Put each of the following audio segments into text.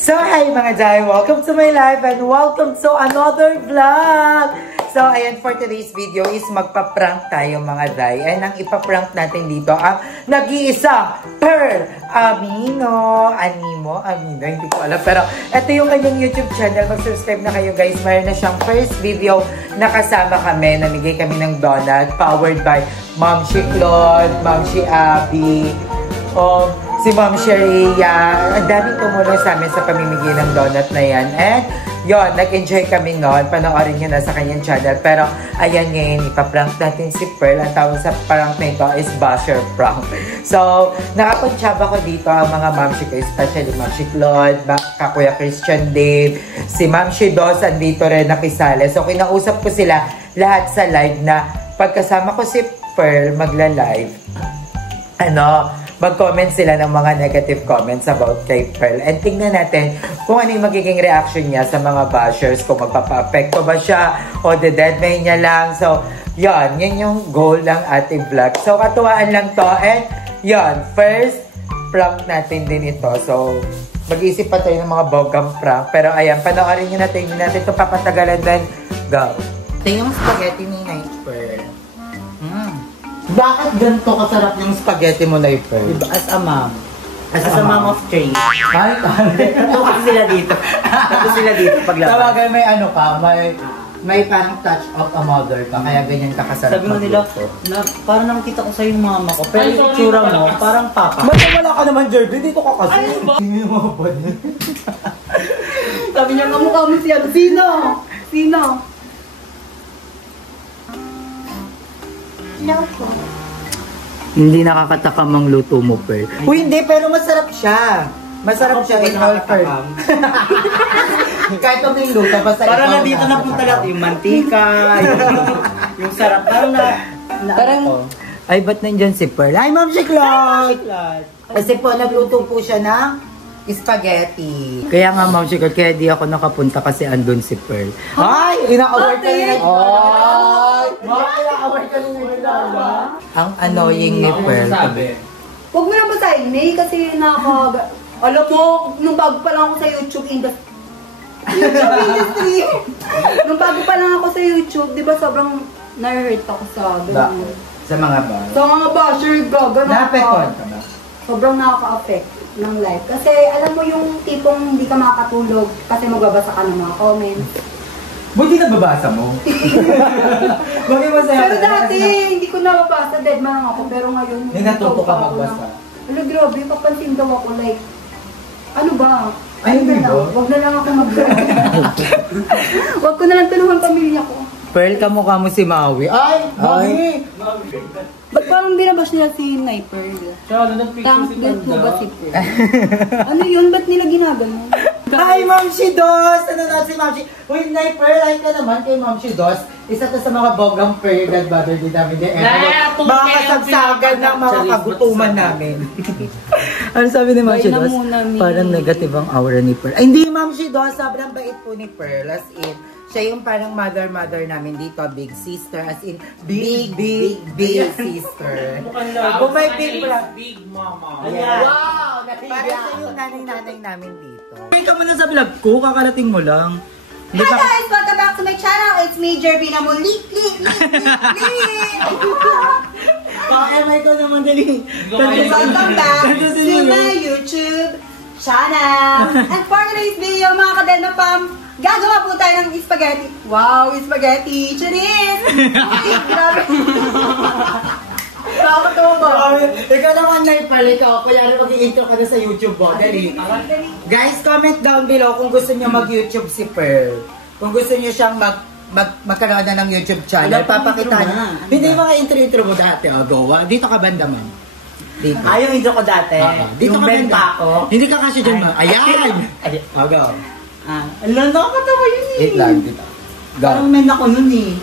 So, hi mga Jai! Welcome to my life and welcome to another vlog! So, ayan, for today's video is magpa-prank tayo mga Jai. And ang ipaprank natin dito ang nag-iisang Pearl Amino. Animo? Amino? Hindi ko alam. Pero, ito yung kanyang YouTube channel. Mag-subscribe na kayo guys. Mayroon na siyang first video na kasama kami. Namigay kami ng donut. Powered by Ma'am Shi Claude, Ma'am Shi Abby, si Ma'am Sharia. Ang daming tumulong sa amin sa pamimigay ng donut na yan. And yun, nag-enjoy kami noon. Panoorin nyo na sa kanyang channel. Pero ayan ngayon, ipaprank natin si Pearl. Ang tawag sa prank na ito is basher prank. So, nakakonsyaba ko dito ang mga Ma'am Shi ko, especially Ma'am Shi Claude, Kakuya Christian Dave, si Ma'am Shi Dos, andito rin nakisali. So, kinausap ko sila lahat sa live na pagkasama ko si Pearl magla-live, mag-comment sila ng mga negative comments about kay Pearl. And tingnan natin kung ano yung magiging reaction niya sa mga bashers, kung magpapa-apekto ba siya o the-deadmay niya lang. So, yan yung goal ng ating vlog. So, katuwaan lang to. And, yan, first prank natin din ito. So, mag-iisip pa tayo ng mga bogang prank. Pero, ayan, panoorin nyo natin. Hindi natin ito papatagalan din. Go! Ito yung spaghetti ni Night Pearl. Bakit ganito kasarap yung spaghetti mo, Night Pearl? Diba? As a mom. As a mom of three. Ay, Tapos sila dito. Tapos sila dito paglabas. Tawagan may ano ka, may parang touch of a mother ka, kaya ganyan ka kasarap. Sabi mo nila, parang nakikita ko sa'yo yung mama ko. Pero yung itsura mo, parang papa. Wala ka naman, Jerby. Dito ka kasi. Ay, ba? Hindi mo ba? Sabi niya, kamukha mo siya. Sino? Sino? Hello po. Hindi nakakatakam ang luto mo, Pearl. Uy, hindi, pero masarap siya. Masarap siya in all Pearl. Kahit ang yung luto, basta parang nandito na punta lahat. Yung mantika, yung sarap. Parang ay, ba't nandyan si Pearl? Ay, Ma'am Shi Claude! Kasi po, nagluto po siya ng spaghetti. Kaya nga, Ma'am Shi Claude, kaya di ako nakapunta kasi andun si Pearl. Ay! Ina-award ka rin. Ay! Ina-award ka rin. Ang annoying ni Pearl. Huwag mo na basahin, May, kasi alam mo, nung bago pa lang ako sa YouTube industry. Nung bago pa lang ako sa YouTube, di ba sobrang na-hurt ako sa ganun. Sa mga ba? Sa mga basher, gano'n. Na-apektuhan ka ba? Sobrang nakaka-affect ng life. Kasi alam mo yung tipong hindi ka makakatulog kasi magbabasa ka ng mga comments. Buti nababasa mo. Pero dati, hindi ko nababasa, dead man ako. Pero ngayon, natuto ka magbasa. Alam, grabe, papansin daw ako, like, ano ba? Ay, hindi ba? Wag na lang ako magbasa. Wag ko na lang tulungan pamilya ko. Pearl, kamukha mo si Maui. Ay! Maui! Ba't parang binabash nila si Sniper? Thank God po ba si Pearl? Ano yun? Ba't nila ginagano? Hi, Ma'am Shi Dos! Ano na si Ma'am Shi? Uy, Sniper, like ka naman kay Ma'am Shi Dos. Isa to sa mga bogang Pearl godmother din namin. Mga kasagsagan ng mga kagutuman namin. Ano sabi ni Ma'am Shi Dos? Parang negative ang aura ni Pearl. Ay, hindi, Ma'am Shi Dos. Sobrang bait po ni Pearl. As in, siya yung parang mother namin dito, big sister, as in, big sister. Kung may big mama. Yeah. Wow! Parang siya yung nanay namin dito. Hindi ka muna sa vlog ko, kakalating mo lang. Hi guys! Welcome back to my channel. It's me, Jerby na muli. Pakemay ko naman dali. Welcome back to my YouTube channel. And for today's video, mga kadena fam, gagawa po tayo ng spaghetti. Wow, spaghetti! Charis! Uy, grabe! Nakakatawa ba? Ikaw naman, Naipal, ikaw. Kuya, mag-i-intro ka na sa YouTube mo. Dali. Guys, comment down below kung gusto niyo mag-YouTube si Pearl. Kung gusto niyo siyang magkaroon na ng YouTube channel, papakita niyo. Hindi mga intro mo dati. O, go. Dito ka banda, man. Dito. yung intro ko dati. Dito ka banda ako. Hindi ka kasi dyan, man. Ayan! O, go. Alam, nakakatawa yun eh. Wait lang, dito. Go. Parang men ako nun eh.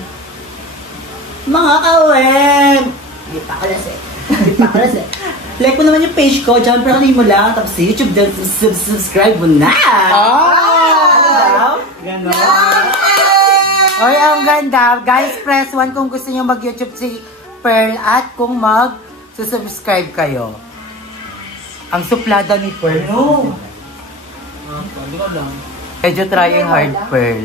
Mga kawen! Hindi pa kalas eh. Like mo naman yung page ko, dyan pero mo lang. Tapos sa YouTube, subscribe mo na! Ganon. Oy, ang ganda. Guys, press 1 kung gusto niyo mag-YouTube si Pearl at kung mag-subscribe kayo. Ang suplada ni Pearl. No. Hindi ko lang. Medyo trying hard, Pearl.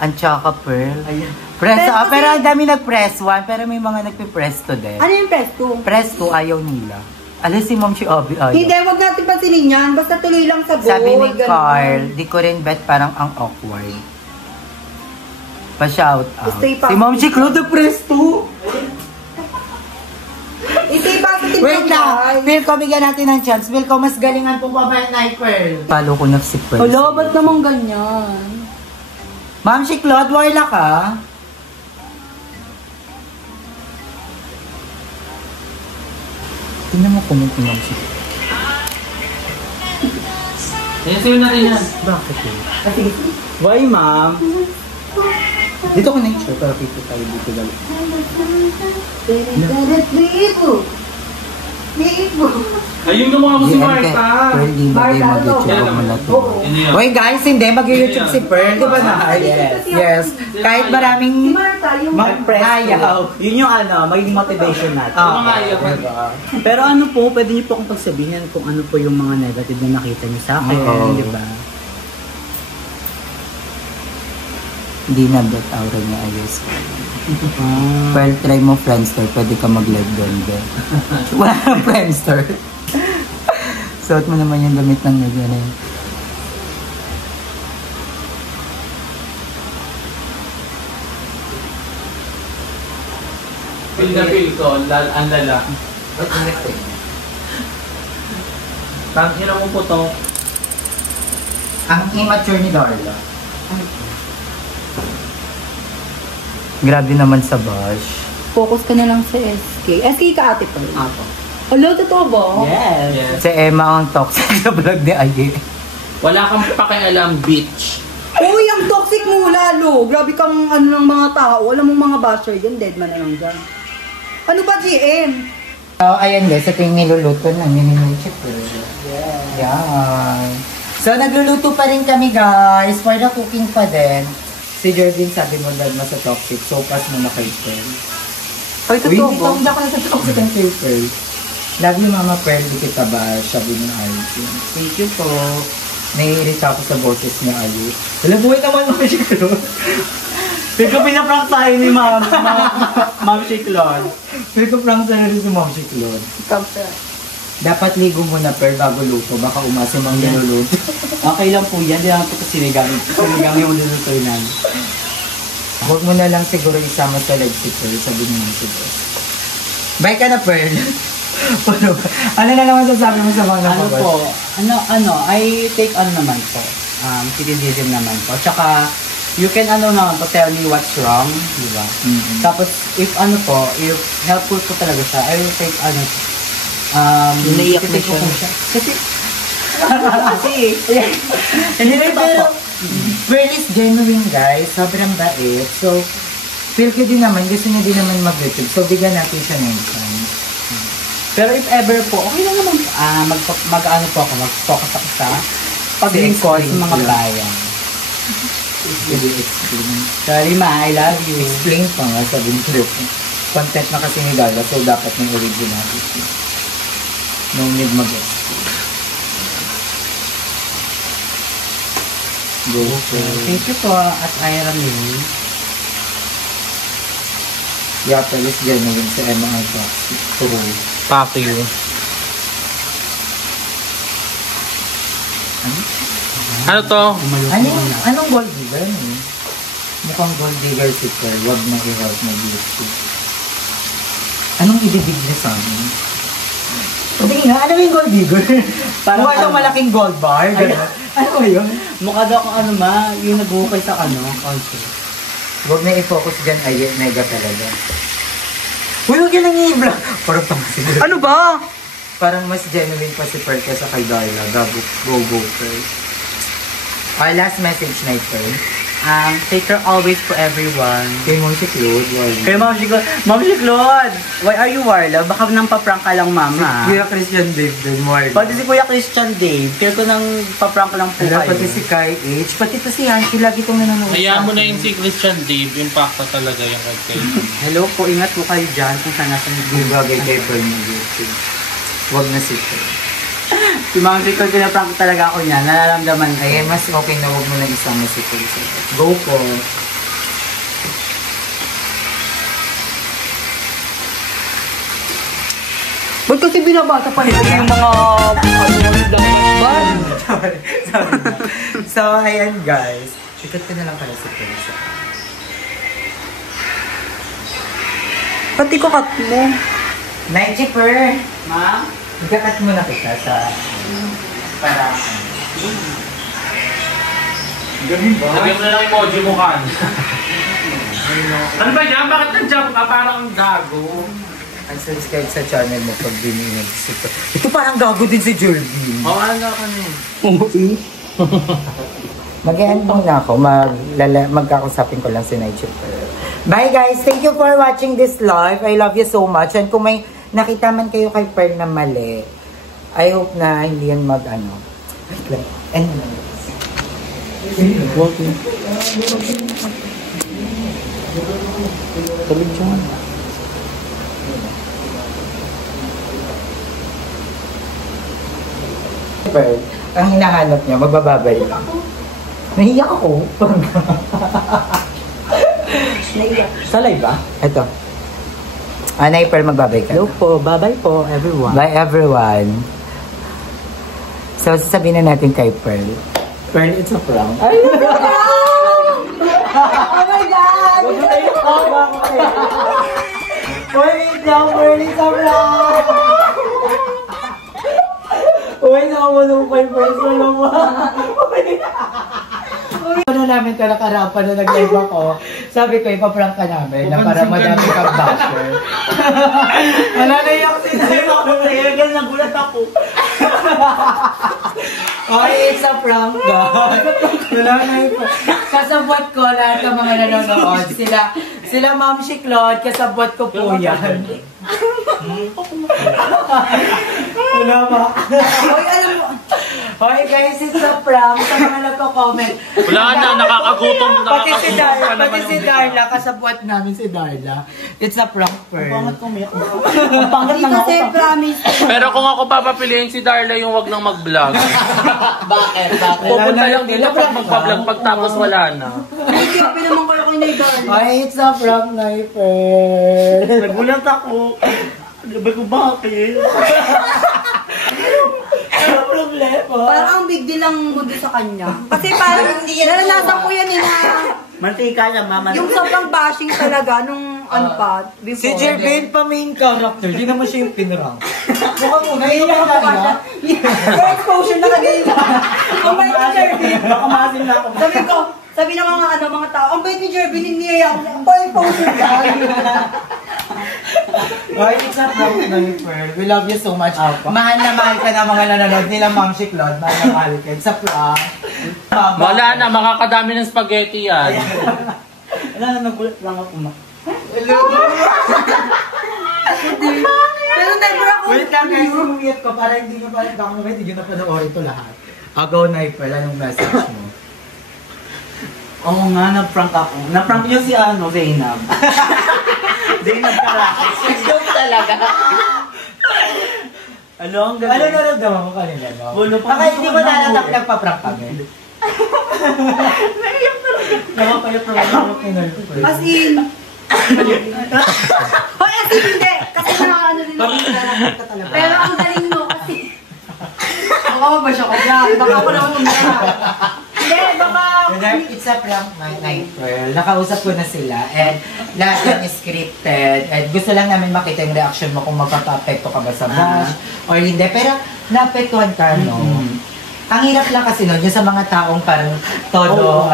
Ang tsaka, Pearl. Ayan. Press Pero pero, kasi- pero ang dami nag-press 1, pero may mga nagpe-press 2 din. Ano yung press 2? Press 2, ayaw nila. Alam si Ma'am si Obi, ayaw. Hindi, wag natin pansinin yan. Basta tuloy lang sa bowl. Sabi ni ganun. Carl, di ko rin bet parang ang awkward. Pa-shout out. Stay pa. Si Ma'am si Claude press 2. Stay positive Wait lang, lang. guys. Phil ko, bigyan natin ng chance. Phil ko, mas galingan pong babae na Pearl. Follow ko na si Pearl. Hala, ba't naman ganyan? Ma'am si Claude, warla ka? Tingnan mo comment ni Ma'am si Claude. Ayan, sa'yo natin yan. Bakit eh? Why, ma'am? Dito ko na yung show, pero dito tayo dito galing. Ayun yung mga mo si Marta. Pearl, di ba kayo mag-YouTube Marta, ang ano? malato? Ano yan? Hoy guys, hindi, mag-YouTube si Pearl, di ba na? Yes. Yes. Kahit maraming Marta, yung... Mag-press Ayaw. Yun yung magiging motivation natin. Ah, Diba? Pero ano po, pwede niyo po akong pagsabihin kung ano po yung mga negative na nakita niyo sa akin, Oo. di ba? Hindi na bet aura niya ayos. Pearl, try mo Friendster, pwede ka mag-live doon din. Wala nang Friendster. Suot mo naman yung damit ng nagyan. Feel na feel ko, ang lala. Tangina mo po to. Ang immature ni Darla. Grabe naman sa bash. Focus ka na lang sa SK. SK ka ate pa rin. Apo. Hala, totoo ba? Yes. Si Emma ang toxic sa vlog ni Aye. Wala kang pakialam, bitch. Uy, ang toxic mo lalo. Grabe kang ano ng mga tao. Alam mo mga basher yan, dead man na lang dyan. Ano ba, GM? So, ayan guys, ito yung niluluto na mini-chip. Yan. So, nagluluto pa rin kami guys. For the cooking pa din. Si Jordan sabi mo dad mo sa toxic. So, pass mo na kay Pearl. Ay, Uy, hindi ako na sa toxic ang kay Pearl. Love you Mama Pearl, di kita ba? Sabi ng Ayu. Thank you po. Naiirita ako sa boses niya Ayu. Alam mo, naman mo siya Claude. Pero pinaprank tayo ni Ma'am Shiklon. Pero prank sa rin si Mom si Claude. Dapat ligo muna Pearl bago luto. Baka umasim ang niluluto. Okay lang po yan, di lang po kasi sinigang yung lulutoy namin. Huwag mo na lang siguro isama sa leg si Pearl. Sabi niyo si Boss. Bye ka na Pearl. Ano na naman sasabi mo sa mga Ano nakabas? po, I take on naman po. Criticism naman po. Tsaka, you can naman po tell me what's wrong, di ba? Tapos, if helpful po talaga siya, I will take Naiyak na titake ko siya. Kasi, Hindi pero Pearl is genuine guys. Sobrang bait. So, feel ko din naman. Gusto niya din naman mag-YouTube. So, bigyan natin siya ng chance. pero if ever po, okay lang naman, mag-focus ako sa pag-lingkod sa mga bayan. Explain. Sorry ma, I love you. Explain pa nga sabi ni Trip. Content na kasi ni Gala. So, dapat ng original. No need mag-explain. Go. Thank you po at Ira May. Yeah, pero is genuine sa Emma ang toxic. True. Fuck you. Ano to? Anong gold digger? Mukhang gold digger si Pearl. Huwag na i-help na beauty. Anong ibibig niya sa amin? Tingin nga, ano yung gold digger? Parang Mukha itong malaking gold bar. Ano ba yun? Mukha daw kung yung nag-uukay sa concert. Huwag na i-focus dyan. Ay, mega talaga. Uy, huwag yun ang i-vlog. Parang pangasiguro. Ano ba? Parang mas genuine pa si Pearl kaysa kay Darla. Go, Pearl. Our last message na Pearl. Take care always to everyone. Kay Mom si Claude. Kay Ma'am Shiklon, why are you Warla? Baka nang paprank ka lang mama. Kuya Christian Dave din, Marla. Pati si Kuya Christian Dave, care ko nang paprank lang po kayo. Pati si Kai H. Pati to si Hanky. Lagi itong nanonood. Hayaan mo na yung si Christian Dave, impacta talaga yung kay. Hello po, ingat po kayo dyan kung saan nasa Hindi bagay kay Pearl na YouTube. Huwag na si Pearl. Si Ma'am Chico, pinaprank talaga ako niya. Nararamdaman ko. Ay, mas okay na huwag mo na isama si Tulsa. Go po. Ba't kasi binabasa pa nila yung mga Sorry. So, ayan guys. Sikat ka na lang pala si Tulsa. Pati ko cut mo. Night Chipper! Ma'am? Ikakat mo na kita sa... para... Gamin ba? Lagyan mo na lang emoji mo kan. Ano ba yan? Bakit nandiyan ka? Parang gago. Subscribe sa channel mo pag binigyan si Tulsa. Ito parang gago din si Jervin. Oo, ano ka na eh. Mag-end muna ako. Magkakusapin ko lang si Night Chipper. Bye guys! Thank you for watching this live. I love you so much. And kung may nakita man kayo kay Pearl na mali, I hope na hindi yan mag-ano. Wait lang. End na. Sabi dyan. Pearl, ang hinahanap niya, magbababay lang. Nahiyak ako. Sa live ba? Ito. Anay, Pearl, magbabay ka. Hello po. Bye-bye po, everyone. Bye, everyone. So, sasabihin na natin kay Pearl. Pearl, it's a prank. Oh my God! Wait lang, Pearl, it's a prank! Uy, nakamalong kay Pearl. Ano namin ito, nakarapan na nag-live ako. Sabi ko, ipaprank ka namin na para madami kang basher. Wala na yung sinabi ako. Ganyan, nagulat ako. Okay, it's a prank, guys. Wala na yung kasabot ko lahat ng mga nanonood. Sila Ma'am si Claude, kasabot ko po yan. Wala ba? Hoy, alam mo. Okay guys, it's a prank. Sa mga nagko-comment. Wala na, nakakagutom. Pati si Darla, kasabot namin si Darla. It's a prank, Pearl. Pangat ko, Mia. Pangat Hindi lang ako. kasi promise. Pero kung ako papapiliin si Darla yung wag nang mag-vlog. Bakit? Pupunta lang dito pag magpa-vlog pagtapos wala na. Hindi naman kayo kay Naydar. Ay, it's a prank na Pearl. Nagulat ako. Sabi ko, bakit? Ano problema? Parang ang big deal ang mundo sa kanya. Kasi parang naranasan ko yan na Mantika siya, mama. yung sobrang bashing talaga nung ano pa, before. Si Jervin pa main character, di naman siya yung pinrank. Mukha mo, naiiyak ka na. For exposure na kagaya na. Ang bait ni Jervin. Baka masin na ako. Sabi ng mga tao, ang bait ni Jervin, niyaya ko. For exposure ka. Ay, it's a prank na Pearl. We love you so much. Mahal na mahal ka na mga nanonood nila, Ma'am si Claude. Mahal na mahal ka. It's a prank. Wala na, makakadami ng spaghetti yan. Wala na, nagulat lang ako, ma. Pero never ako. Wait lang guys, umiyat ko para hindi nyo parang ako naman, hindi nyo na panoorin ito lahat. Agaw na Pearl, anong message mo? Oo nga, na-prank ako. Na-prank niyo si Zainab. Zainab Karakis. Joke talaga. Ano nararamdaman mo kanina, no? Bulo pa. Baka hindi mo nalatak nagpa-prank kami. Nakapayap na ako kinalpul. As in. Hoy, as in hindi. Kasi nakakaano din ako. Pero ang galing mo kasi. Baka ba siya ko yan? Baka ako naman umira. Hindi, baka. It's a prank night, Pearl. Nakausap ko na sila and lahat yan is scripted and gusto lang namin makita yung reaction mo kung magpapa-apekto ka ba sa bash or hindi. Pero naapektuhan ka, no? Ang hirap lang kasi nun, yung sa mga taong parang todo,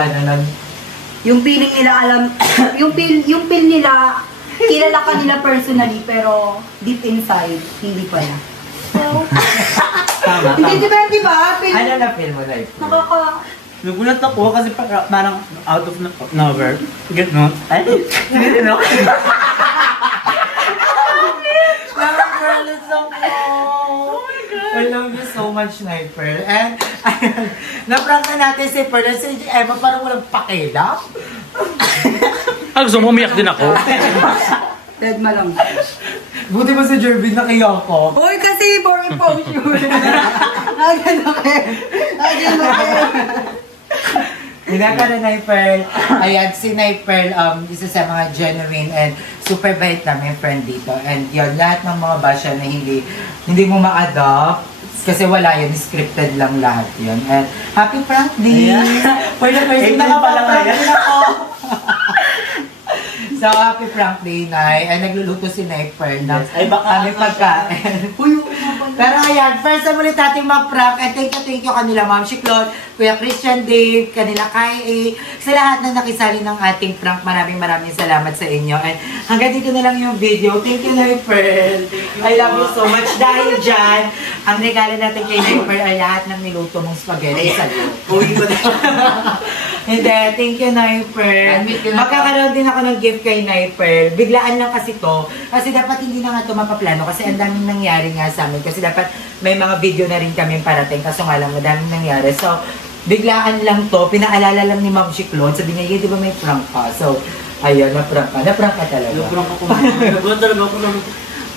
Yung feeling nila alam, yung feel nila, kilala ka nila personally, pero deep inside, hindi pala. So, hindi depende ba? Ano na feel mo, Life? Nagulat ako kasi parang out of nowhere. Get mo? Ay, hindi din ako. I love you so much, Night Pearl. And, na-prank na natin si Pearl. Si Emma parang walang pakilap. Gusto mo umiyak din ako. Dead ma lang. Buti ba si Jervin nakiyoko? Uy, kasi more exposure. Agano kayo. Hinaka na Pearl. Ayan, si Pearl, isa sa mga genuine and super bait namin friend dito. And yun, lahat ng mga basya na hindi mo ma-adopt. Kasi wala yun, scripted lang lahat yun. And happy prank day! For the first time, nakapaprank din ako. So, happy prank day, Nay. Ay, nagluluto si Pearl ng aming pagkain. Pero ayan, first time ulit natin mag-prank. And thank you kanila, Ma'am Shiklon, Kuya Christian Dave, kanila Kai A, sa lahat na nakisali ng ating prank. Maraming salamat sa inyo. And hanggang dito na lang yung video. Thank you, Pearl. I love you so much. Dahil dyan, ang regalo natin kay Pearl ay lahat ng niluto mong spaghetti sa uwi ko na. Hindi, thank you, Pearl. Magkakaroon din ako ng gift kay Pearl. Biglaan lang kasi to. Kasi dapat hindi na nga ito mapaplano. Kasi ang daming nangyari nga sa amin. Kasi dapat may mga video na rin kami parating. Kaso nga lang, madaming nangyari. So, biglaan lang to. Pinaalala lang ni Ma'am Shiklon. Sabi niya, di ba may prank ka? So, ayun, na-prank ka. Na-prank ka talaga. Na-prank ako. Nagulat talaga ako lang.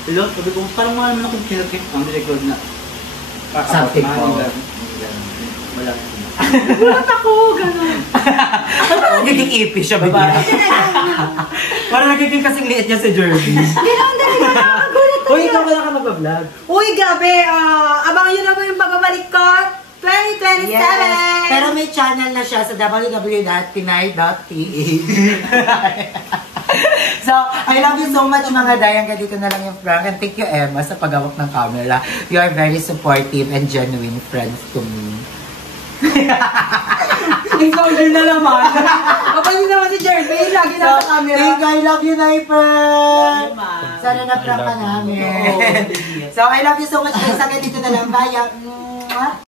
Hello, sabi ko, parang mga naman akong pinakit ang record na. Something po. Wala. Nagulat ako, gano'n. Nagiging ipi siya, bigla. Parang nagiging kasing liit niya si Jervin. Gano'n din, nakakagulat talaga. Uy, ikaw wala ka mag-vlog. Uy, gabi, abangan nyo naman yung pagbabalik ko. 2027! Yes. Pero may channel na siya sa www.pinay.ph. So, I love you so much mga day. Hanggang dito na lang yung prank. And thank you, Emma, sa paghawak ng camera. You are very supportive and genuine friends to me. Exposure na naman. Kapag naman si Jervin, lagi nasa camera. Thank you, I love you, Pearl. Sana na-prank ka namin. So, I love you so much guys. Hanggang dito na lang. Bye.